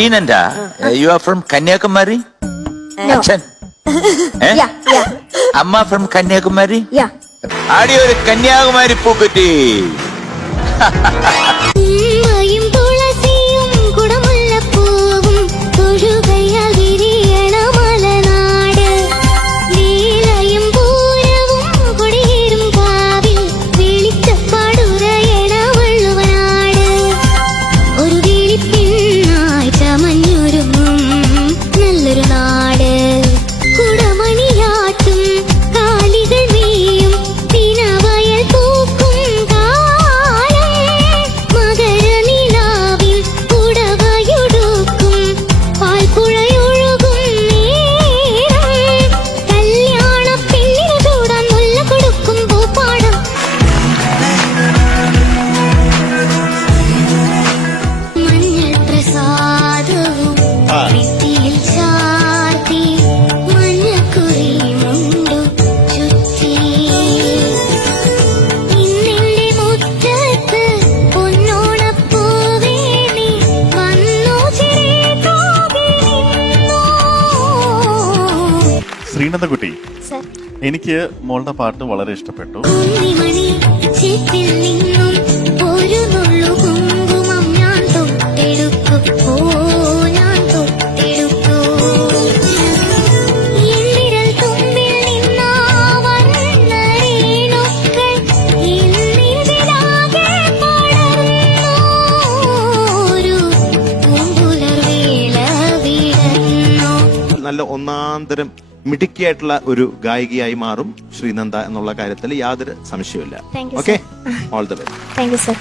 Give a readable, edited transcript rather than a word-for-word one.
Srinanda, you are from Kanyakumari? No. Achan? Yeah. Amma from Kanyakumari? Yeah. Adi oru Kanyakumari Pukati. ശ്രീനന്ദകുട്ടി, എനിക്ക് മോളുടെ പാട്ട് വളരെ ഇഷ്ടപ്പെട്ടു. നല്ല ഒന്നാന്തരം മിടുക്കിയായിട്ടുള്ള ഒരു ഗായികയായി മാറും ശ്രീനന്ദ എന്നുള്ള കാര്യത്തിൽ യാതൊരു സംശയമില്ല. Okay, all the best. Thank you sir.